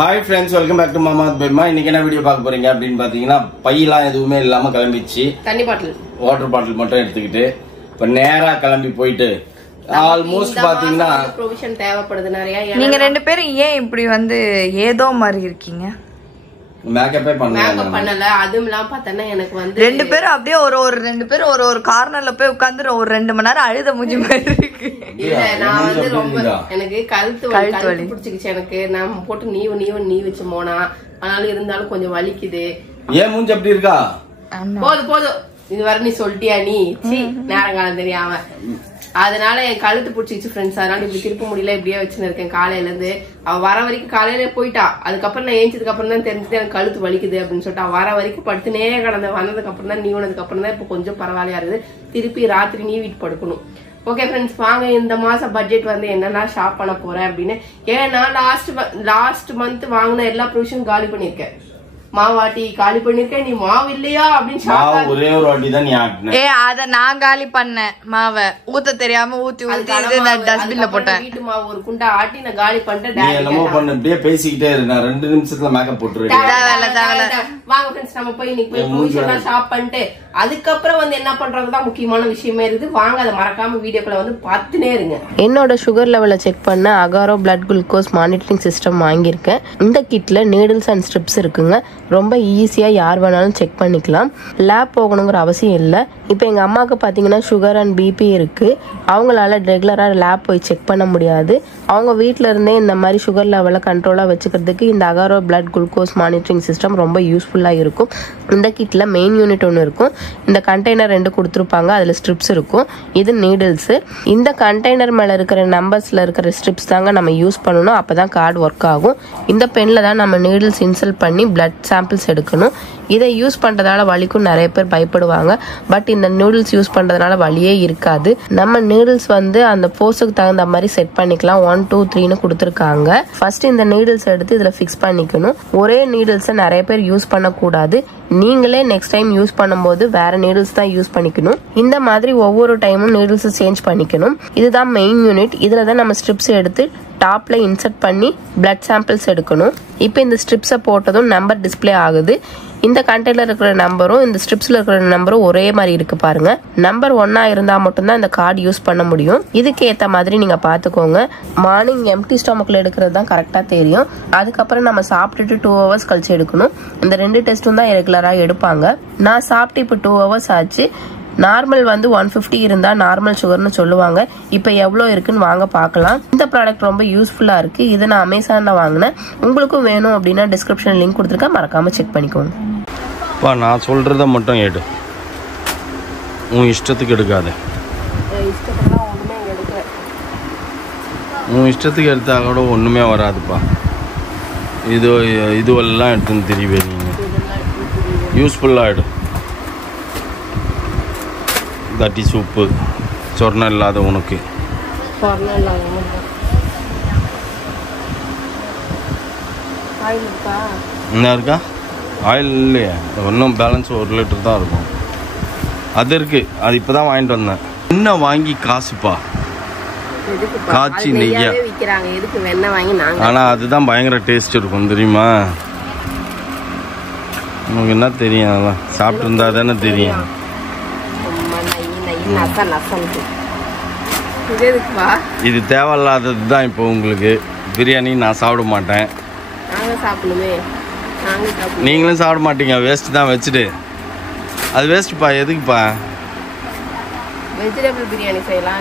Hi friends, welcome back to மாமாத் பெர்மா. இன்னைக்கு என்ன வீடியோ பார்க்க போறீங்க அப்படின்னு பாத்தீங்கன்னா, பையெல்லாம் எதுவுமே இல்லாம கிளம்பிச்சு. தண்ணி பாட்டில், வாட்டர் பாட்டில் மட்டும் எடுத்துக்கிட்டு இப்ப நேரா கிளம்பி போயிட்டு ஆல்மோஸ்ட் பாத்தீங்கன்னா ப்ரொவிஷன் தேவைப்படுது நிறைய. நீங்க ரெண்டு பேரும் ஏன் இப்படி ஏதோ மாதிரி இருக்கீங்க? மேக்கப்பே பண்ணல. அதுவும் இல்லாம பார்த்தா எனக்கு ரெண்டு பேரும் அப்படியே ரெண்டு பேரும் ஒரு கார்னர்ல போய் உட்கார்ந்து ஒரு 2 மணி நேரம் அழுத மூஞ்சி மாதிரி இருக்கு. இல்ல, நான் ரொம்ப எனக்கு கழுத்து வலி பிடிச்சிக்கிச்சு. எனக்கு நான் போட்டு நீ வச்சு போனா, ஆனாலும் இருந்தாலும் கொஞ்சம் வலிக்குது. ஏன் மூஞ்சி அப்படி இருக்கா? போதும் இது வரை நீ சொல்லிட்டியா? நீ நேரங்காலம் தெரியாம அதனால என் கழுத்து பிடிச்சிச்சு ஃப்ரெண்ட்ஸ். அதனால இப்படி திருப்ப முடியல, இப்படியே வச்சுன்னு இருக்கேன். காலையில இருந்து அவ வர வரைக்கும் காலையில போயிட்டா. அதுக்கப்புறம் நான் ஏஞ்சதுக்கு அப்புறம் தான் தெரிஞ்சது எனக்கு கழுத்து வலிக்குது அப்படின்னு சொல்லிட்டு அவ வர வரைக்கும் படுத்துனே கடந்த. வந்ததுக்கு அப்புறம் தான் நீவனதுக்கு அப்புறம் தான் இப்ப கொஞ்சம் பரவாயில்லையா இருக்குது. திருப்பி ராத்திரி நீ வீட்டு படுக்கணும். ஓகே ஃப்ரெண்ட்ஸ், வாங்க இந்த மாசம் பட்ஜெட் என்னென்ன ஷாப் பண்ண போறேன் அப்படின்னு. ஏன்னா லாஸ்ட் மந்த் வாங்கின எல்லா ப்ரொவிஷனும் காலி பண்ணிருக்கேன். மாவாட்டி காலி பண்ணிருக்கேன். நீ மாவு இல்லையா அப்படின்னு ஒரே ஒரு வாட்டி தான் நீ ஆட்டின. அத நான் காலி பண்ணேன். மாவை ஊத்த தெரியாம ஊத்தி டஸ்ட்பின்ல போட்டேன். வீட்டு மாவு ஒரு குண்டா ஆட்டி நான் காலி பண்ணிட்டேன். என்னமோ பண்ண இப்படியே பேசிக்கிட்டே இரு. நான் 2 நிமிஷத்துல மேக்கப் போட்டுருக்கேன். வாங்க ஃப்ரெண்ட்ஸ், நம்ம போய் இன்னைக்கு போய் ப்ரொவிஷன்லாம் ஷாப் பண்ணிட்டு அதுக்கப்புறம் என்ன பண்றதுதான் முக்கியமான விஷயமே இருக்குது. வாங்க அதை மறக்காம வீடியோக்குள்ள பார்த்துனே இருங்க. என்னோட சுகர் லெவலை செக் பண்ண Agaro blood glucose monitoring system வாங்கியிருக்கேன். இந்த கிட்ல நீடில்ஸ் அண்ட் ஸ்ட்ரிப்ஸ் இருக்குங்க. ரொம்ப ஈஸியா யார் வேணாலும் செக் பண்ணிக்கலாம். லேப் போகணுங்கிற அவசியம் இல்லை. இப்போ எங்க அம்மாவுக்கு பாத்தீங்கன்னா சுகர் அண்ட் பிபி இருக்கு. அவங்களால ரெகுலரா லேப் போய் செக் பண்ண முடியாது. அவங்க வீட்டுல இருந்தே இந்த மாதிரி சுகர் லெவலை கண்ட்ரோலா வச்சுக்கிறதுக்கு இந்த Agaro blood glucose monitoring system ரொம்ப யூஸ்ஃபுல்லா இருக்கும். இந்த கிட்ல மெயின் யூனிட் ஒன்று இருக்கும். இந்த கண்டெய்னர் 2 கொடுத்துருப்பாங்க. அதுல ஸ்ட்ரிப்ஸ் இருக்கும். இது நீடில்ஸ். இந்த கண்டெய்னர் மேல இருக்கிற நம்பர்ஸ்ல இருக்கிற ஸ்ட்ரிப்ஸ் தாங்க நம்ம யூஸ் பண்ணணும். அப்பதான் கார்டு ஒர்க் ஆகும். இந்த பென்ல தான் நம்ம நீடில்ஸ் இன்சல்ட் பண்ணி பிளட் சாம்பிள்ஸ் எடுக்கணும். இதை யூஸ் பண்றதால வலிக்கும் நிறைய பேர் பயப்படுவாங்க. பட் இந்த நூடுல்ஸ் யூஸ் பண்றதுனால வலியே இருக்காது. நம்ம நீடில்ஸ் அந்த போஸுக்கு தகுந்த மாதிரி செட் பண்ணிக்கலாம். 1 2 3ன்னு கொடுத்துருக்காங்க. ஃபர்ஸ்ட் இந்த நீடில்ஸ் எடுத்து இதுல பிக்ஸ் பண்ணிக்கணும். ஒரே நீடில்ஸ் நிறைய பேர் யூஸ் பண்ணக்கூடாது. நீங்களே நெக்ஸ்ட் டைம் யூஸ் பண்ணும்போது வேற நீடில்ஸ் தான் யூஸ் பண்ணிக்கணும். இந்த மாதிரி ஒவ்வொரு டைமும் நீடில்ஸ் சேஞ்ச் பண்ணிக்கணும். இதுதான் மெயின் யூனிட். இதுல தான் நம்ம ஸ்ட்ரிப்ஸ் எடுத்து டாப்ல இன்சர்ட் பண்ணி பிளட் சாம்பிள்ஸ் எடுக்கணும். இப்போ இந்த ஸ்ட்ரிப்ஸை போட்டதும் நம்பர் டிஸ்பிளே ஆகுது. இந்த கண்டெய்னர்ல இருக்கிற நம்பரும் இந்த ஸ்ட்ரிப்ஸ்ல இருக்கிற நம்பரும் ஒரே மாதிரி இருக்கு பாருங்க. நம்பர் 1 இருந்தா மட்டும்தான் இந்த கார்டு யூஸ் பண்ண முடியும். இதுக்கு ஏத்த மாதிரி நீங்க பாத்துக்கோங்க. மார்னிங் எம்டி ஸ்டொமக்ல எடுக்கிறது தான் கரெக்டா தெரியும். அதுக்கப்புறம் நம்ம சாப்பிட்டுட்டு 2 hours கழிச்சு எடுக்கணும். இந்த 2 டெஸ்டும் தான் ரெகுலரா எடுப்பாங்க. நான் சாப்பிட்டு இப்போ 2 hours ஆச்சு. நார்மல் 150 இருந்தா நார்மல் சுகர்னு சொல்லுவாங்க. இப்ப எவ்வளவு இருக்குன்னு வாங்க பாக்கலாம். இந்த ப்ராடக்ட் ரொம்ப யூஸ்ஃபுல்லா இருக்கு. இதை நான் அமேசான்ல வாங்கினேன். உங்களுக்கும் வேணும் அப்படின்னா டிஸ்கிரிப்ஷன் லிங்க் கொடுத்துருக்கேன், மறக்காம செக் பண்ணிக்கோங்க. நான் சொல்றத மட்டும் எடு, உன் இஷ்டத்துக்கு எடுக்காத. உன் இஷ்டத்துக்கு எடுத்தா கூட ஒண்ணுமே வராதுப்பா. இதுவெல்லாம் எடுத்துன்னு தெரியவே நீங்க யூஸ்ஃபுல்லா எடு. தட்டி சூப்பு சொர்ணம் இல்லாத உனக்கு. என்ன இருக்கா? ஆயில் இல்லையா? இன்னும் பேலன்ஸ் 1 லிட்டர் தான் இருக்கும். அது இருக்கு. அது இப்பதான் வாங்கிட்டு வந்தேன். என்ன வாங்கி காசுப்பா காய்ச்சி நெய்யா. ஆனா அதுதான் பயங்கர டேஸ்ட் இருக்கும் தெரியுமா? உனக்கு என்ன தெரியும்? அதான் சாப்பிட்டு இருந்தா தானே தெரியும். இது தேவையில்லாதது தான். இப்போ உங்களுக்கு பிரியாணி நான் சாப்பிட மாட்டேன். நீங்களும் சாப்பிட மாட்டீங்க. வேஸ்ட் தான். வச்சுட்டு அது வேஸ்ட்ப்பா. எதுக்குப்பா? வெஜிடபிள் பிரியாணி செய்யலாம்.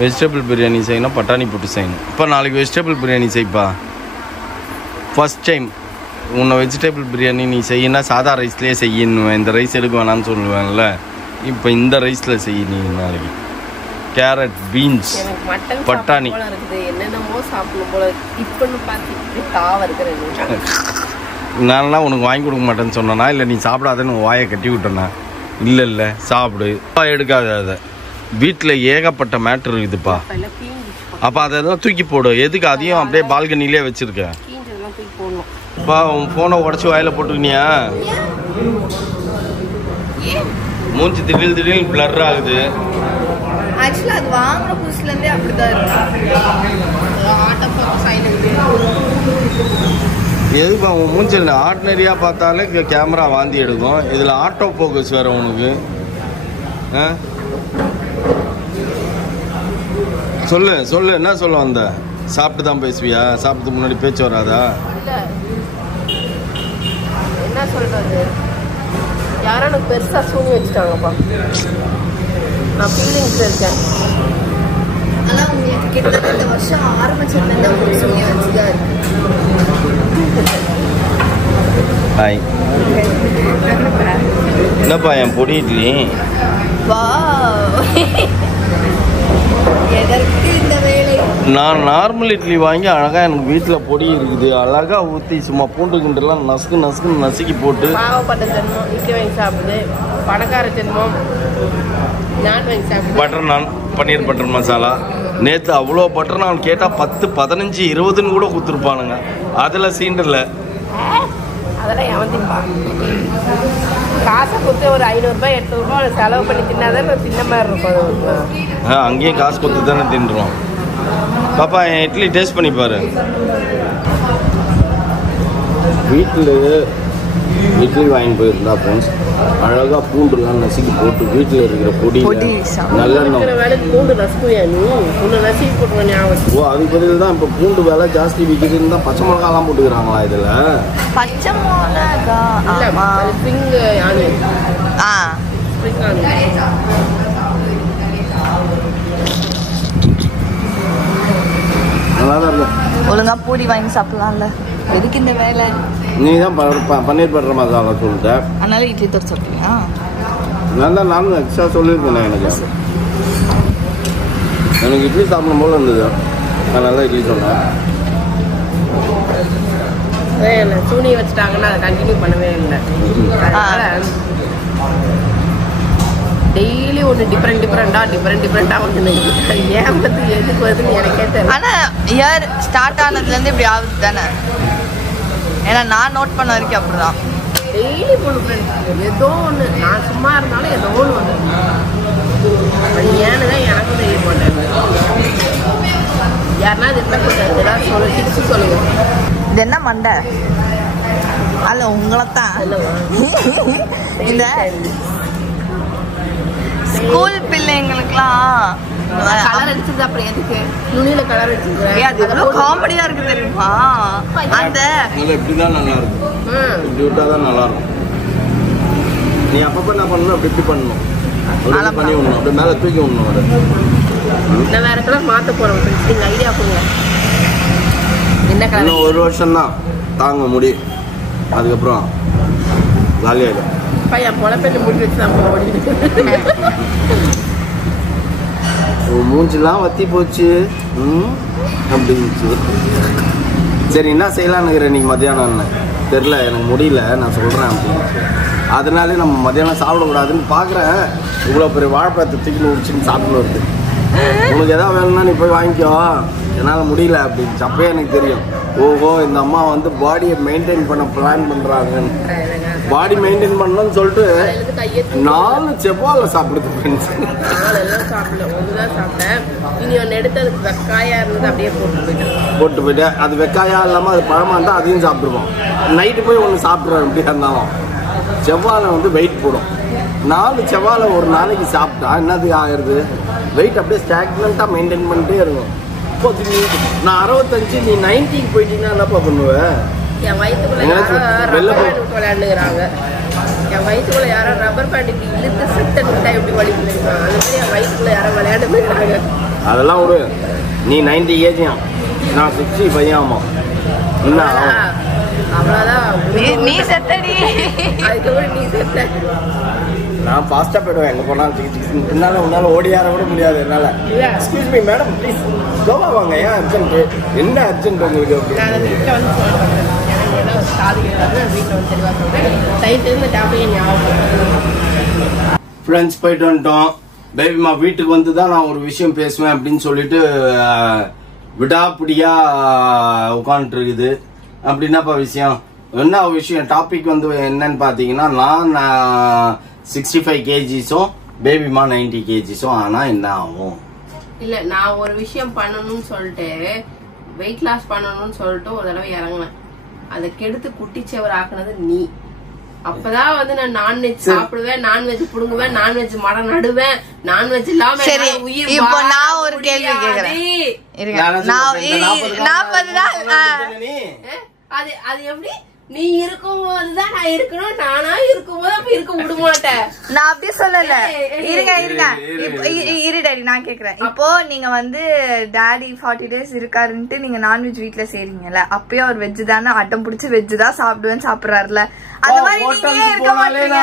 வெஜிடபிள் பிரியாணி செய்யணும், பட்டாணி போட்டு செய்யணும். இப்போ நாளைக்கு வெஜிடபிள் பிரியாணி செய்ப்பா. ஃபர்ஸ்ட் டைம் உன்னை வெஜிடபிள் பிரியாணி நீ செய்யினா சாதா ரைஸ்லேயே செய்யணும். இந்த ரைஸ் எடுக்க வேணாம்னு சொல்லுவேன்ல. இப்போ இந்த ரைஸில் செய்ய நீ நாளைக்கு. கேரட், பீன்ஸ், பட்டாணி என்னென்னமோ சாப்பிடணும் போல. நான்லாம் உனக்கு வாங்கி கொடுக்க மாட்டேன்னு சொன்னா, இல்லை நீ சாப்பிடாதன்னு வாயை கட்டி விட்டேன்னா? இல்லை சாப்பிடு. எடுக்காத. அதை வீட்டில் ஏகப்பட்ட மேட்ரு இருக்குதுப்பா. அப்போ அதெல்லாம் தூக்கி போடு. எதுக்கு அதையும் அப்படியே பால்கனிலே வச்சிருக்கேன்? அப்பா உன் ஃபோனை உடச்சி வாயில போட்டுக்கினியா? மூஞ்சி திடீர்னு பிளர் ஆகுது. ஆக்சுவலா அது வாங்குற புதுசுல இருந்தே அப்படிதான் இருக்கு. எதுக்கு உன் மூஞ்சில் ஆர்டினரியாக பார்த்தாலே கேமரா வாந்தி எடுக்கும். இதில் ஆட்டோ ஃபோக்கஸ் வேறு உனக்கு. சொல்லு சொல்லு, என்ன சொல்ல வந்த? சாப்பிட்டு தான் பேசுவியா? சாப்பிட்டு முன்னாடி பேச்சு வராதா? என்ன சொல்றது, யாரும் எனக்கு பெருசா சூனி வச்சுட்டாங்கப்பா. நான் ஃபீலிங்ஸ் இருக்கேன். ஆனால் உங்களுக்கு கிட்டத்தட்ட இந்த வருஷம் ஆரம்பிச்சதுலேருந்து உங்களுக்கு சூனி வச்சுதான் இருக்கு. ஹாய், என்னப்பா என் பொடி இட்லி? வா, எதற்கு இந்த வேலை? நான் நார்மல் இட்லி வாங்கி அழகாக எனக்கு வீட்டில் பொடி இருக்குது, அழகாக ஊற்றி சும்மா பூண்டு கிண்டெல்லாம் நசுக்குன்னு நசுக்கி போட்டு. பாவப்பட்ட ஜென்மம் இட்லி வாங்கி சாப்பிடுது, பணக்கார ஜென்மம் நான் வாங்கி சாப்பிடுது. பட்டர் நான், பன்னீர் பட்டர் மசாலா. நேற்று அவ்வளோ பட்டர் நான் கேட்டால் 10, 15, 20ன்னு கூட கொடுத்துருப்பானுங்க. அதில் சீண்டில் அதெல்லாம் எவந்திப்பா. காசை கொடுத்து ஒரு 500 ரூபாய் 800 ரூபாய் செலவு பண்ணி தின்னாதான் தின்ன மாதிரி இருக்கும். அங்கேயும் காசு கொடுத்து தானே தின்றுவோம். பாப்பா என் இட்லி டேஸ்ட் பண்ணி பாரு. வீட்டில் இட்லி வாங்கி போயிருந்தா ஃப்ரெண்ட்ஸ், அழகாக பூண்டுலாம் நசுக்கி போட்டு வீட்டில் இருக்கிற பொடி நல்லெண்ணெய் பூண்டு நசுக்குவியா நீ? பூண்டு நசுக்கி போட்டுருவேன் ஞாபகம். ஓ, அதுக்கு பதில் தான் இப்போ பூண்டு விலை ஜாஸ்தி விற்கிதுன்னு தான் பச்சை மிளகாலாம் போட்டுக்கிறாங்களா இதில்? பச்சை மிளகா ஸ்ப்ரிங் ஆனியன். ஸ்ப்ரிங் ஆனியன் நல்லா தான் இருக்கும். ஒழுங்கா பூரி வாங்கி சாப்பிடலாம்ல, எதுக்கு இந்த வேலை? நீ தான் பன்னீர் பட்டர் மசாலா சொல்லிட்ட, அதனால இட்லி தோசை சாப்பிட்டீங்களா? நல்லா நானும் எக்ஸ்ட்ரா சொல்லியிருக்கேன். எனக்கு இட்லி சாப்பிடும் போல இருந்தது, அதனால இட்லி சொன்னேன். சூனி வச்சுட்டாங்கன்னா அதை கண்டினியூ பண்ணவே இல்லை. டெய்லி ஒன்று டிஃப்ரெண்ட்டாக வந்து ஏன் வந்து எதுக்கு வருதுன்னு எனக்கே தெரியல. ஆனால் இயர் ஸ்டார்ட் ஆனதுலேருந்து இப்படி ஆகுது தானே? ஏன்னா நான் நோட் பண்ண வரைக்கும் அப்படிதான். டெய்லி பொண்ணு ஃப்ரெண்ட்ஸ் ஏதோ ஒன்று, நான் சும்மா இருந்தாலும் ஏதோ ஒன்று வந்து அது ஏன்னு தான் எனக்கும் தெரிய மாட்டேன். யாருன்னா இது ஏதாவது சொல்ல டிப்ஸ் சொல்லுங்க. இது என்ன மண்டை? அல்ல உங்களைத்தான் இந்த ஸ்கூல் பிள்ளைங்களுக்குலாம் கலர் அடிச்சது. அப்புறம் எதுக்கு நுனியில கலர் அடிச்சிருக்கேன்? அது எவ்வளோ காமெடியா இருக்கு தெரியுமா? அந்த இப்படிதான் நல்லா இருக்கும், இப்படி விட்டா தான் நல்லா இருக்கும். நீ அப்பப்போ என்ன பண்ணணும், அப்படி இப்படி பண்ணணும், பண்ணி விடணும், அப்படி மேலே தூக்கி விடணும். அது நான் வேற கலர் மாற்ற போறேன். நீங்கள் ஐடியா கொடுங்க. என்ன கலர்? இன்னும் 1 வருஷம் தான் தாங்க முடியும், அதுக்கப்புறம் ஜாலியாகிடும். என் பொழப்பேட்டு முடி வச்சு தான் ஓடிட்டு மூஞ்சிலாம் வத்தி போச்சு அப்படின்ச்சு. சரி என்ன செய்யலான்னு இன்னைக்கு மத்தியானம் தெரில, எனக்கு முடியல, நான் சொல்கிறேன் அப்படின்னு. அதனாலே நம்ம மத்தியானம் சாப்பிடக்கூடாதுன்னு பார்க்குறேன். இவ்வளோ பெரிய வாழைப்பழத்தை தூக்கி உடிச்சுன்னு சாப்பிட்டு வருது. உனக்கு எதாவது வேணும்னா நீ போய் வாங்கிக்கோ, என்னால் முடியல அப்படின்னு. அப்பயே எனக்கு தெரியும், ஓஹோ இந்த அம்மா வந்து பாடியை மெயின்டைன் பண்ண பிளான் பண்ணுறாங்கன்னு. பாடி மெயின்டைன் பண்ணணும்னு சொல்லிட்டு 4 செவ்வாழை சாப்பிடுது ஃப்ரெண்ட்ஸ். போட்டு போயிட்டேன். அது வெக்காயா இல்லாமல் அது பழமாக இருந்தால் அதையும் சாப்பிடுவோம். நைட்டு போய் ஒன்று சாப்பிட்றோம். எப்படியா இருந்தாலும் செவ்வாழை வந்து வெயிட் போடும். 4 செவ்வாழை ஒரு நாளைக்கு சாப்பிட்டா என்னதுக்கு ஆகிறது? வெயிட் அப்படியே ஸ்டாக்னண்ட்டாக மெயின்டைன் பண்ணிட்டே இருக்கும். இப்போ நான் 65, நீ 90க்கு போயிட்டீங்கன்னா என்னப்பா பண்ணுவேன்? என் வயிற்றுக்குள்ள விளையாண்டுக்கிறாங்க. என் வயிற்றுக்குள்ள யாரோ ரப்பர் பேண்டுக்கு இழுத்து சித்தா எப்படி வலி பண்ணிருக்காங்க. அந்த மாதிரி என் வயிற்றுக்குள்ள யாரோ விளையாண்டு போயிருக்காங்க. அதெல்லாம் ஒரு நீ 90 ஏஜியாம், நான் 65 ஆமா. என்ன அவ்வளோதான், நீ செத்தடி. அதுக்கப்புறம் நீ செத்த. நான் ஃபாஸ்ட்டாக போயிடுவேன். எங்கே போனாலும் என்னால் உன்னால் ஓடியார விட முடியாது என்னால். Excuse me madam please Goa வாங்க, ஏன் அர்ஜென்ட்டு, என்ன அர்ஜென்ட் உங்களுக்கு அப்படின்னு. வீட்டில் வந்து சொல்கிறேன், எனக்கு ஏதோ காது கேட்காது, வீட்டில் வந்து தெளிவாக சொல்கிறேன். சைட்லேருந்து டாப்பிக்கை ஞாபகம். ஃப்ரெண்ட்ஸ் போயிட்டு வந்துட்டோம். பேபிமா வீட்டுக்கு வந்து தான் நான் ஒரு விஷயம் பேசுவேன் அப்படின்னு சொல்லிட்டு விடாப்பிடியா உட்காந்துட்டு இருக்குது. அப்படின்னாப்பா விஷயம்? என்ன விஷயம்? டாபிக் வந்து என்னன்னு பார்த்தீங்கன்னா, நான் 65 kgsம் பேபிமா 90 kgsம் ஆனா என்ன ஆகும்? இல்ல நான் ஒரு விஷயம் பண்ணணும்னு சொல்லிட்டு வெயிட் லாஸ் பண்ணணும்னு சொல்லிட்டு ஒரு தடவை இறங்கினேன். அதை கெடுத்து குட்டிச்சவர் ஆக்குனது நீ. அப்பதான் வந்து நான் நான்வெஜ் சாப்பிடுவேன், நான்வெஜ் புடுங்குவேன், நான்வெஜ் மரம் நடுவேன், நான்வெஜ் இல்லாம உயிர். இப்போ நான் ஒரு கேள்வி கேக்குறேன். அது எப்படி நீ இருக்கும்போதுதான் நான் இருக்கணும், நானா இருக்கும்போது அப்ப இருக்க விட மாட்டேன். நான் அப்படி சொல்லல. இரு டாடி, நான் கேக்குறேன். இப்போ நீங்க வந்து டாடி 40 days இருக்காருன்ட்டு நீங்க நான்வெஜ் வீட்டுல செய்றீங்கல்ல, அப்பயே அவர் வெஜ் தானே அட்டம் பிடிச்சி வெஜ் தான் சாப்பிடுவேன்னு சாப்பிடுறாருல, அந்த மாதிரி நீங்க இருக்க மாட்டீங்க.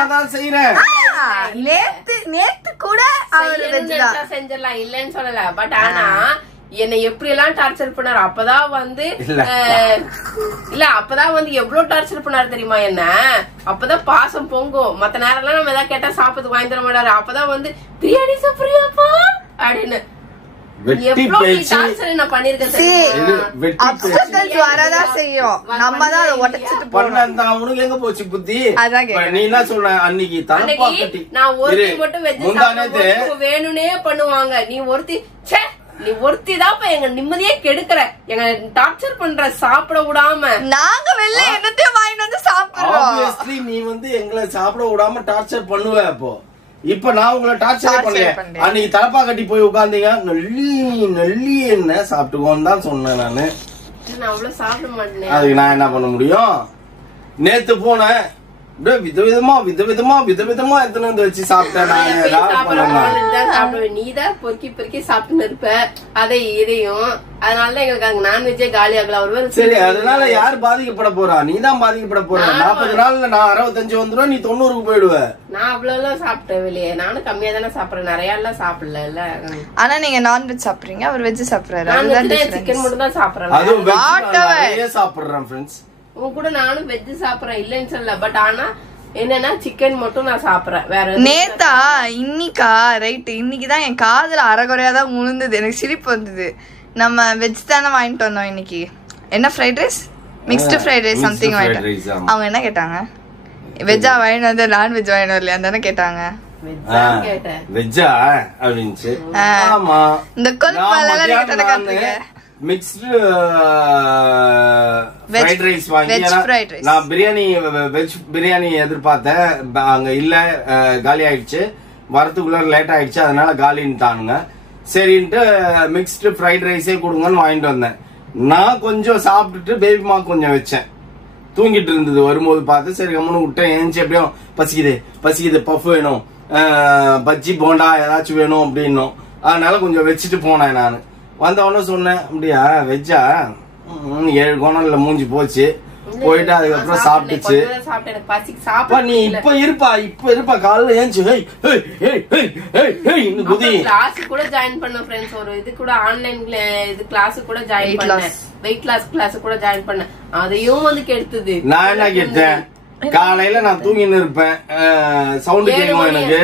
நேத்து கூட அவர் வெஜ் தான் செஞ்சிடலாம், இல்லன்னு சொல்லல. பட் ஆனா என்னை எப்படி எல்லாம் டார்ச்சர் பண்ணாரு. அப்பதான் வந்து இல்ல அப்பதான் வந்து எவ்வளவு டார்ச்சர் பண்ணாரு தெரியுமா என்ன. அப்பதான் பாசம் பொங்கும். மத்த நேரம் எல்லாம் நம்ம ஏதாவது கேட்டா சாப்பிட்டு வாங்கி தர மாட்டாரு. அப்பதான் வந்து பிரியாணி சாப்பிடுறியாப்பா அப்படின்னு வேணும்னே பண்ணுவாங்க. நீ ஒருத்தி நீ ஒருத்திதான் எங்க நிம்மதியே கெடுக்கிற, எங்க டார்ச்சர் பண்ற, சாப்பிட விடாம. நாங்க வெளில என்னத்தையும் வாங்கிட்டு வந்து சாப்பிடுறோம். நீ வந்து எங்களை சாப்பிட விடாம டார்ச்சர் பண்ணுவ. அப்போ இப்ப நான் உங்களை டார்ச்சர் பண்ணேன். அன்னைக்கு தலப்பா கட்டி போய் உட்காந்தீங்க, நெல்லி நெல்லி என்ன சாப்பிட்டுக்கோன்னு தான் சொன்னேன் நானு. நான் அவ்வளவு சாப்பிட மாட்டேன். அதுக்கு நான் என்ன பண்ண முடியும். நேத்து போனேன், விதவிதமா எத்தனை வந்து வச்சு சாப்பிட்டேன். நீதான் பொறுக்கி பொறுக்கி சாப்பிட்டு இருப்ப அதை இதையும். அதனாலதான் எங்களுக்கு அங்க நான்வெஜ்ஜே காலி ஆகலாம். சரி, அதனால யாரு பாதிக்கப்பட போறா? நீதான் பாதிக்கப்பட போற. 40 நாள்ல நான் 65 வந்துடும், நீ 90க்கு போயிடுவ. நான் அவ்வளவு எல்லாம் சாப்பிட்டேன் வெளியே. நானும் கம்மியா தானே சாப்பிடுறேன், நிறைய எல்லாம் சாப்பிடல. ஆனா நீங்க நான்வெஜ் சாப்பிடுறீங்க, அவர் வெஜ் சாப்பிடுறாரு. சிக்கன் மட்டும் தான் சாப்பிடுறேன். அதுவும் சாப்பிடுறேன் ஃப்ரெண்ட்ஸ். உன் கூட நானும் வெஜ் சாப்பிடுறேன், இல்லன்னு சொல்லல. பட் ஆனா என்னன்னா சிக்கன் மட்டும் நான் சாப்பிடுறேன். வேற நேத்தா இன்னைக்கா ரைட், இன்னைக்குதான் என் காதுல அரைகுறையாதான் முழுந்தது. எனக்கு சிரிப்பு வந்தது. நம்ம வெஜ் தானே வாங்கிட்டு வந்தோம் இன்னைக்கு. என்ன fried rice, mixed fried rice something வாங்கிட்டு. அவங்க என்ன கேட்டாங்க? வெஜ்ஜா வாங்கிட்டு வந்து நான்வெஜ் வாங்கிட்டு வரலையா தானே கேட்டாங்க. வெஜ்ஜா அப்படின்னு இந்த கொல்பால மிக்ஸ்டு ஃப்ரைட் ரைஸ் வாங்கி நான் பிரியாணி வெஜ் பிரியாணி எதிர்பார்த்தேன். அங்க இல்ல, காலி ஆயிடுச்சு. வரத்துக்குள்ள லேட் ஆயிடுச்சு, அதனால காலின்ட்டானுங்க. சரின்ட்டு மிக்ஸ்டு ஃப்ரைட் ரைஸே கொடுங்கன்னு வாங்கிட்டு வந்தேன். நான் கொஞ்சம் சாப்பிட்டுட்டு பேபிமா கொஞ்சம் வச்சேன். தூங்கிட்டு இருந்தது. வரும்போது பார்த்து சரி கம்முன்னு விட்டேன். ஏஞ்சி எப்படியும் பசிக்குது பஃப் வேணும், பஜ்ஜி போண்டா ஏதாச்சும் வேணும் அப்படின்னும். அதனால கொஞ்சம் வச்சுட்டு போனேன். நான் வந்தவொடனே சொன்னேன், அப்படியா வெஜ்ஜா? 7 கோணம்ல மூஞ்சி போச்சு. போயிட்டு அதுக்கப்புறம் சாப்பிட்டுச்சு. நீ இப்ப இருப்பா காலைல ஏஞ்சி கிளாஸ் கூட ஜாயின் பண்ண ஃப்ரெண்ட்ஸ். ஒரு இது கூட ஆன்லைன்ல இது கிளாஸ் கூட ஜாயின் பண்ணேன். வெயிட் கிளாஸ் கூட ஜாயின் பண்ணேன். அதையும் வந்து கெடுத்தது. நான் என்ன கேட்டேன், காலையில நான் தூங்கின்னு இருப்பேன், சவுண்ட் கேட்கும் எனக்கு.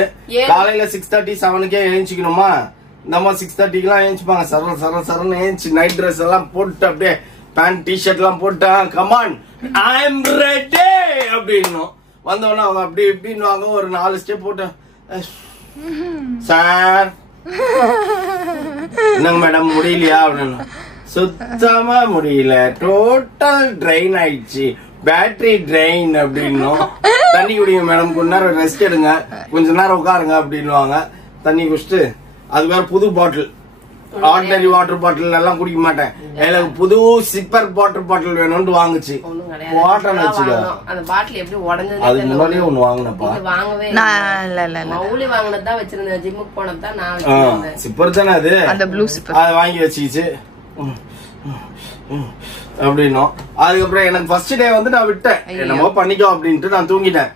காலையில 6:30 7க்கே எழுச்சிக்கணுமா? நம்ம 6:30க்குலாம் ஏஞ்சிப்பாங்க. சரன்னு ஏஞ்சி நைட் ட்ரெஸ் எல்லாம் போட்டு அப்படியே பேண்ட் டிஷர்ட் எல்லாம் போட்டு கமான் ஐ எம் ரெடி அப்படின்னும். வந்தவொடனே அவங்க அப்படி இப்படின்னு ஒரு 4 ஸ்டெப் போட்டு, சார் என்னங்க மேடம் முடியலையா அப்படின்னு. சுத்தமா முடியல, டோட்டல் ட்ரெயின் ஆயிடுச்சு, பேட்டரி ட்ரெயின் அப்படின்னும். தண்ணி குடிங்க மேடம், கொஞ்ச நேரம் ரெஸ்ட் எடுங்க, கொஞ்ச நேரம் உட்காருங்க அப்படின்னுவாங்க. தண்ணி குடிச்சிட்டு அது வேற புது பாட்டில், ஆர்டினரி வாட்டர் பாட்டில் எல்லாம் குடிக்க மாட்டேன். எனக்கு புது சிப்பர் வாட்டர் பாட்டில் வேணும்னு வாங்குச்சு. வாட்டர் வச்சுக்க அந்த பாட்டில் எப்படி உடைஞ்சது. அது முன்னாடியே ஒண்ணு வாங்கினப்பா. வாங்கவே மௌலி வாங்கினதான் வச்சிருந்தேன். ஜிம்முக்கு போனதான் நான் சிப்பர் தானே அது, அந்த ப்ளூ சிப்பர். அதை வாங்கி வச்சுக்கிச்சு அப்படின்னும். அதுக்கப்புறம் எனக்கு ஃபர்ஸ்ட் டே வந்து நான் விட்டேன், என்னமோ பண்ணிக்கோ அப்படின்ட்டு நான் தூங்கிட்டேன்.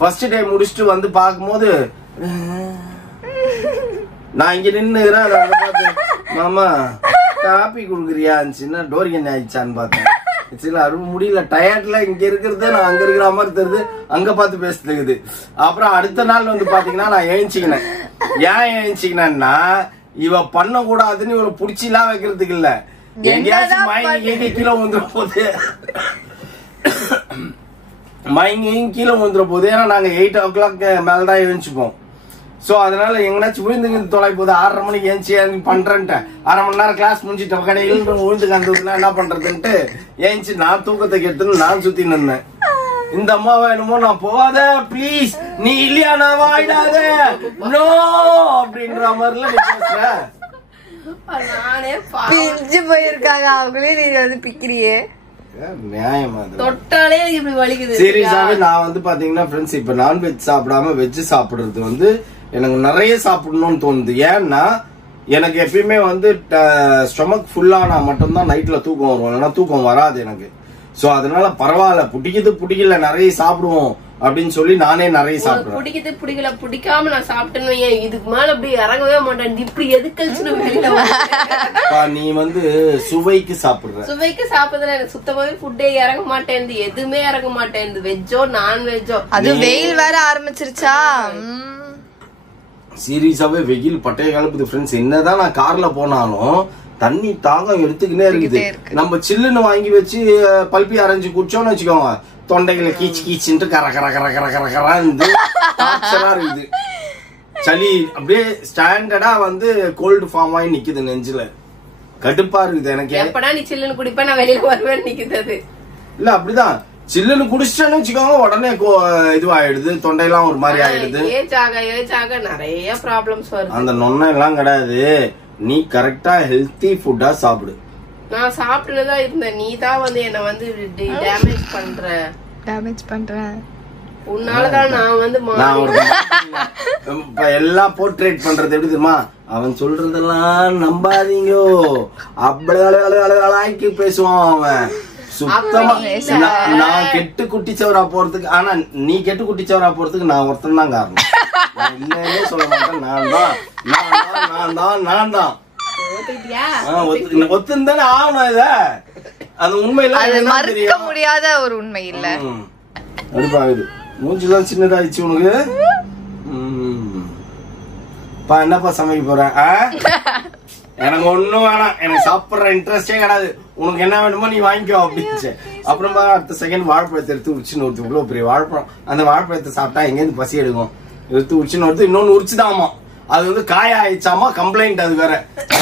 ஃபர்ஸ்ட் டே முடிச்சுட்டு வந்து பார்க்கும்போது நான் இங்க நின்னுக்கிறேன். மாமா காப்பி குடுக்குறியா இருந்துச்சுன்னா டோரிக்கு என்ன ஆயிடுச்சான்னு பார்த்தேன். சில அருவ முடியல, டயர்ட்ல இங்க இருக்கிறது நான் அங்க இருக்கிற மாதிரி தெரியுது, அங்க பார்த்து பேசுறது. அப்புறம் அடுத்த நாள் வந்து பாத்தீங்கன்னா நான் எழுச்சிக்கினேன். ஏன் எழுச்சிக்கினேன்னா, இவ பண்ண கூடாதுன்னு இவரை புடிச்சிலாம் வைக்கிறதுக்கு இல்ல, எங்கேயாச்சும் மயங்கி கீழே வந்துட போகுது, மயங்கி கீழே வந்துட போகுது. ஏன்னா நாங்க 8 o'clock மேலதான் எழுந்துச்சுப்போம். சோ அதனால எங்கனாச்சும் விழுந்து தொலை போகுது 6:30 மணிக்கு ஏஞ்சி பண்றேன்ட்டு 1/2 மணி நேரம் கிளாஸ் முடிஞ்சிட்ட கடையில் விழுந்து கந்ததுன்னா என்ன பண்றதுன்ட்டு ஏஞ்சி நான் தூக்கத்தை கெடுத்துன்னு நான் சுத்தி நின்னேன். இந்த அம்மா வேணுமோ நான் போவாத ப்ளீஸ் நீ இல்லையா நான் வாயிடாத நோ அப்படின்ற மாதிரிலாம் நீ பேசுற. நானே பிஞ்சு போயிருக்காங்க அவங்களே நீ வந்து பிக்கிறியே நியாயமா தொட்டாலே இப்படி வலிக்குது. சீரியஸாவே நான் வந்து பாத்தீங்கன்னா ஃப்ரெண்ட்ஸ் இப்ப நான்வெஜ் சாப்பிடாம வெஜ் சாப்பிடுறது வந்து எனக்கு நிறைய சாப்பிடணும்னு தோணுது. ஏன்னா எனக்கு எப்பயுமே வந்து ஸ்டொமக் ஃபுல்லானா மட்டும்தான் நைட்ல தூக்கம் வரும், இல்லைன்னா தூக்கம் வராது எனக்கு. சோ அதனால பரவாயில்ல பிடிக்கல நிறைய சாப்பிடுவோம் அப்படின்னு சொல்லி நானே நிறைய சாப்பிடுவேன். பிடிக்குது பிடிக்கல பிடிக்காம நான் சாப்பிட்டேன்னு இதுக்கு மேல அப்படி இறங்கவே மாட்டேன். இப்படி எதுக்கு நீ வந்து சுவைக்கு சாப்பிடுற சுவைக்கு சாப்பிடுறதுல எனக்கு சுத்தமாவே ஃபுட்டே இறங்க மாட்டேன். எதுவுமே இறங்க மாட்டேன், வெஜ்ஜோ நான்வெஜ்ஜோ. அது வெயில் வேற ஆரம்பிச்சிருச்சா சீரியஸாவே வெயில் பட்டைய கலப்புது ஃப்ரெண்ட்ஸ். என்னதான் நான் கார்ல போனாலும் தண்ணி தாகம் எடுத்துக்கினே இருக்குது. நம்ம சில்லுன்னு வாங்கி வச்சு பல்பி அரைஞ்சு குடிச்சோம்னு வச்சுக்கோங்க தொண்டைகளை கீச்சு கீச்சுட்டு கர கர கர கர கர கரா இருந்து இருக்குது. சளி அப்படியே ஸ்டாண்டர்டா வந்து கோல்டு ஃபார்ம் ஆகி நிக்குது நெஞ்சில. கடுப்பா இருக்குது எனக்கு. எப்படா நீ சில்லுன்னு குடிப்ப நான் வெளியில வருவேன்னு நிக்குது. இல்ல அப்படிதான் சில்லுன்னு குடிச்சிட்டேன்னு வச்சுக்கோங்க உடனே இதுவாயிடுது, தொண்டையெல்லாம் ஒரு மாதிரி ஆயிடுது. ஏஜ் ஆக நிறைய ப்ராப்ளம்ஸ் வருது. அந்த நொன்ன எல்லாம் கிடையாது. நீ கரெக்டா ஹெல்த்தி ஃபுட்டா சாப்பிடு. நான் சாப்பிட்டுதான் இருந்தேன், நீ தான் வந்து என்ன வந்து டேமேஜ் பண்ற. உன்னாலதான் நான் வந்து எல்லாம் போர்ட்ரேட் பண்றது எப்படி தெரியுமா? அவன் சொல்றதெல்லாம் நம்பாதீங்கோ அப்படி பேசுவான் அவன். சுத்தமா நான் கெட்டு குட்டிச்சவரா போறதுக்கு, ஆனா நீ கெட்டு குட்டிச்சவரா போறதுக்கு நான் ஒருத்தன் தான் காரணம். இல்லையே சொல்ல மாட்டேன். நான் தான் ஒத்துந்தானே ஆகணும். இத அது உண்மையில மறுக்க முடியாத ஒரு உண்மை இல்ல. அடிப்பாகுது மூஞ்சிலாம் சின்னதாயிடுச்சு உனக்கு. என்னப்பா சமைக்க போறேன்? எனக்கு ஒண்ணும் வேணாம், எனக்கு சாப்பிடுற இன்ட்ரெஸ்டே கிடையாது. உனக்கு என்ன வேணுமோ நீ வாங்கிக்கோ அப்படின்னு. அப்புறமா அடுத்த செகண்ட் வாழைப்பழத்தை எடுத்து உரிச்சுன்னு ஒருத்து இவ்வளவு பெரிய வாழைப்பழம். அந்த வாழைப்பழத்தை சாப்பிட்டா எங்கேருந்து பசி எடுக்கும்? எடுத்து உரிச்சுன்னு ஒருத்து இன்னொன்னு உரிச்சுதாமா. அது வந்து காயா ஆயிடுச்சாமா கம்ப்ளைண்ட். அது வேற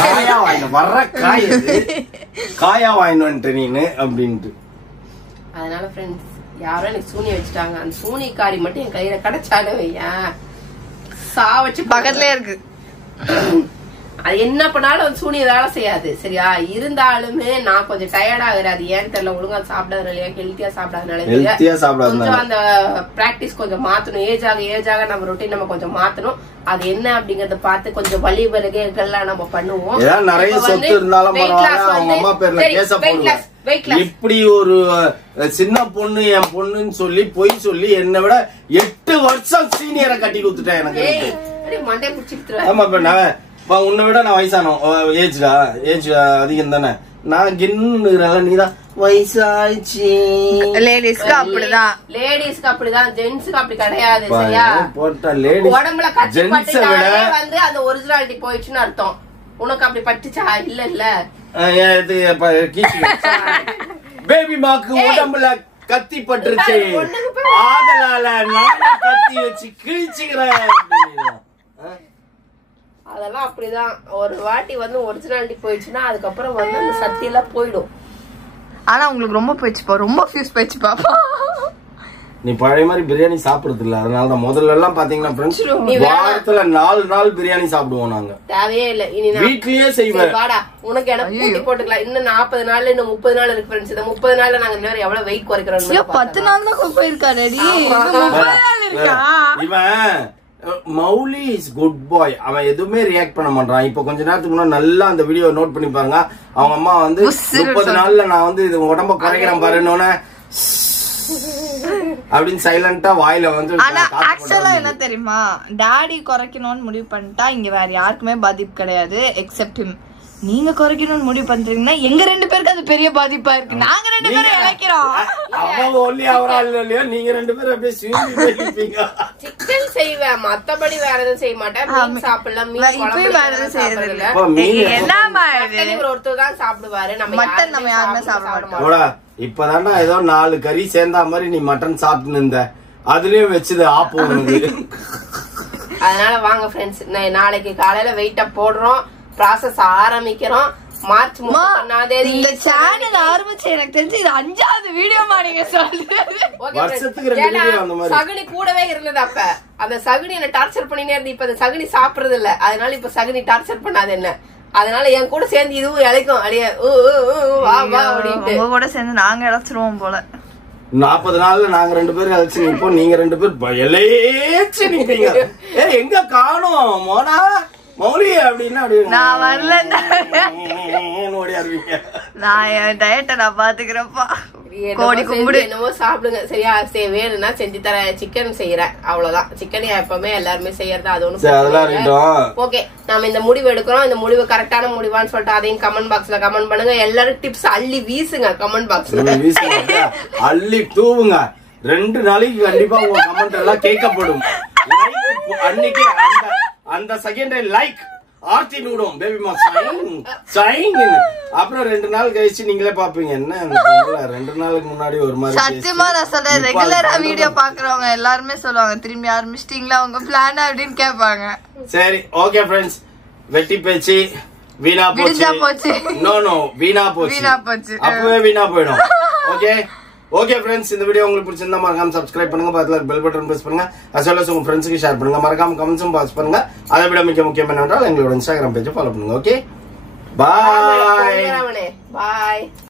காயா வாங்கின வர்ற காய் காயா வாங்கினு நீனு அப்படின்ட்டு. அதனால ஃப்ரெண்ட்ஸ் யாரும் எனக்கு சூனிய வச்சுட்டாங்க. அந்த சூனியக்காரி மட்டும் என் கையில கிடைச்சாலும் வையா சாவச்சு பக்கத்துலயே இருக்கு. அது என்ன பண்ணாலும் அது சூனிய வேலை செய்யாது சரியா. இருந்தாலுமே நான் கொஞ்சம் டயர்ட் ஆகுறேன். அது ஏன்னு தெரியல, ஒழுங்கா சாப்பிடாதனால இல்லையா, ஹெல்த்தியா சாப்பிடாதனால கொஞ்சம் அந்த பிராக்டிஸ் கொஞ்சம் மாத்தணும். ஏஜ் ஆக நம்ம ரொட்டீன் நம்ம கொஞ்சம் மாத்தணும். அது என்ன அப்படிங்கறத பார்த்து கொஞ்சம் வலி விலகுகள்லாம் நம்ம பண்ணுவோம். நிறைய சொத்து இருந்தாலும் அவங்க அம்மா பேர்ல கேச போடுவாங்க. இப்படி ஒரு சின்ன பொண்ணு என் பொண்ணுன்னு சொல்லி பொய் சொல்லி என்னை விட 8 வருஷம் சீனியரை கட்டி கொடுத்துட்டேன் எனக்கு. மண்டே பிடிச்சிட்டு. ஆமா உன்னை விட நான் வயசானோம். ஏஜ் அதிகம் தானே. நான் கின்னுறல நீதான் வயசாயிடுச்சு. லேடிஸ்க்கு அப்படிதான் ஜென்ட்ஸ்க்கு அப்படி கிடையாது சரியா. உடம்புல கஷ்டப்பட்டு வந்து அந்த ஒரிஜினாலிட்டி போயிடுச்சுன்னு அர்த்தம். உனக்கு அப்படி பட்டுச்சா? இல்ல பேபி மாக்கு உடம்புல கத்தி பட்டுருச்சு, அதனால நான் கத்தி வச்சு கிழிச்சுக்கிறேன். அதெல்லாம் அப்படிதான். ஒரு வாட்டி வந்து ஒரிஜினாலிட்டி போயிடுச்சுன்னா அதுக்கப்புறம் வந்து அந்த சக்தி எல்லாம் போயிடும். ஆனா உங்களுக்கு ரொம்ப போயிடுச்சுப்பா, ரொம்ப ஃபியூஸ் போயிடுச்சுப்பா. நீ பழைய மாதிரி பிரியாணி சாப்பிடுறது இல்ல. அதனாலதான் முதல்ல எல்லாம் பாத்தீங்கன்னா ஃப்ரெண்ட்ஸ் வாரத்துல 4 நாள் பிரியாணி சாப்பிடுவோம் நாங்க. தேவையே இல்ல. இனி வீட்லயே செய்வேன். வாடா உனக்கு எனக்கு கூட்டி போட்டுக்கலாம். இன்னும் 40 நாள் இன்னும் 30 நாள் இருக்கு ஃப்ரெண்ட்ஸ். இந்த 30 நாள்ல நாங்க இன்னும் எவ்வளவு வெயிட் குறைக்கிறோம். 10 நாள் தான் போயிருக்காரு. இவன் மௌலி இஸ் குட் பாய். அவன் எதுவுமே ரியாக்ட் பண்ண மாட்டான். இப்ப கொஞ்ச நேரத்துக்கு முன்னாடி நல்லா அந்த வீடியோ நோட் பண்ணி பாருங்க. அவங்க அம்மா வந்து 30 நாள்ல நான் வந்து இது உடம்ப குறைக்கிறேன் பாருன்னு அப்படின்னு சைலண்டா வாயில வந்து. ஆனா ஆக்சுவலா என்ன தெரியுமா, டாடி குறைக்கணும்னு முடிவு பண்ணிட்டா இங்க வேற யாருக்குமே பாதிப்பு கிடையாது எக்ஸெப்ட் ஹிம். நீங்க குறைக்கணும்னு முடிவு பண்றீங்கன்னா எங்க 2 பேருக்கு அது பெரிய பாதிப்பா இருக்கு. நாங்க 2 பேரும் இழைக்கிறோம். அவன் ஒல்லி அவரா இல்லையா, நீங்க 2 பேரும் அப்படியே சிக்கன் செய்வேன், மத்தபடி வேற எதுவும் செய்ய மாட்டேன். மீன் சாப்பிடலாம், மீன் குழம்பு வேற எதுவும் செய்யறது இல்ல. என்னமா ஒருத்தர் தான் சாப்பிடுவாரு, நம்ம மட்டன் நம்ம யாருமே சாப்பிட மாட்டோம். இப்பதான்டா ஏதோ 4 கறி சேர்ந்தா மாதிரி நீ மட்டன் சாப்பிட்டு இருந்த. அதுலயும் வச்சது ஆப்பு. அதனால வாங்க ஃப்ரெண்ட்ஸ், நாளைக்கு காலையில வெயிட்ட போடுறோம், ப்ராசஸ் ஆரம்பிக்கிறோம். மார்ச் 31ஆம் தேதி இந்த சேனல் ஆரம்பிச்சு எனக்கு தெரிஞ்சு இது 5வது வீடியோமா நீங்க சொல்றது. சகுனி கூடவே இருந்தது அப்ப. அந்த சகுனி என்ன டார்ச்சர் பண்ணினே இருந்து, இப்ப அந்த சகுனி சாப்பிடுறது இல்ல. அதனால இப்ப சகுனி டார்ச்சர் பண்ணாது என்ன. அதனால என் கூட சேர்ந்து இதுவும் இழைக்கும் அடியே வா வா அப்படின்ட்டு. உங்க கூட சேர்ந்து நாங்க இழைச்சிருவோம் போல. 40 நாள்ல நாங்க 2 பேரும் இழைச்சு நிப்போம், நீங்க 2 பேர் பயலேச்சு நிப்பீங்க. எங்க காணோம் மோனா மௌலி அப்படின்னா நான் வரல, நான் என் டயட்டை நான் பாத்துக்கிறப்பா. கோடி கும்பிடு. என்னமோ சாப்பிடுங்க சரியா. சரி வேணும்னா செஞ்சு தர. சிக்கன் செய்யறேன் அவ்வளவுதான். சிக்கன் எப்பவுமே எல்லாருமே செய்யறது, அது ஒண்ணு. ஓகே, நாம இந்த முடிவு எடுக்கிறோம். இந்த முடிவு கரெக்டான முடிவான்னு சொல்லிட்டு அதையும் கமெண்ட் பாக்ஸ்ல கமெண்ட் பண்ணுங்க. எல்லாரும் டிப்ஸ் அள்ளி வீசுங்க கமெண்ட் பாக்ஸ்ல. அள்ளி தூவுங்க. 2 நாளைக்கு கண்டிப்பா உங்க கமெண்ட் எல்லாம் கேட்கப்படும். அன்னைக்கு அந்த செகண்ட் லைக் ஆர்த்தி நூடும் பேபிமா சைன். அப்புறம் 2 நாள் கழிச்சு நீங்களே பாப்பீங்க. என்ன 2 நாளுக்கு முன்னாடி ஒரு மாதிரி. சத்தியமா நான் சொல்றேன், ரெகுலரா வீடியோ பாக்குறவங்க எல்லாருமே சொல்லுவாங்க, திரும்பி ஆரம்பிச்சிட்டீங்களா உங்க பிளான் அப்படின்னு கேட்பாங்க. சரி ஓகே ஃப்ரெண்ட்ஸ், வெட்டி பேச்சு வீணா போச்சு. நோ வீணா போச்சு, அப்பவே வீணா போயிடும். ஓகே ஓகே ஃப்ரெண்ட்ஸ், இந்த வீடியோ உங்களுக்கு பிடிச்சிருந்தா மறக்காம சப்ஸ்கிரைப் பண்ணுங்க, பக்கத்துல பெல் பட்டன் பிரஸ் பண்ணுங்க, as well as உங்க ஃப்ரெண்ட்ஸ்க்கு ஷேர் பண்ணுங்க, மறக்காம கமெண்ட்ஸும் பாஸ் பண்ணுங்க. அதை விட மிக முக்கியம் என்னவென்றால் எங்களோட இன்ஸ்டாகிராம் பேஜை ஃபாலோ பண்ணுங்க. Okay bye.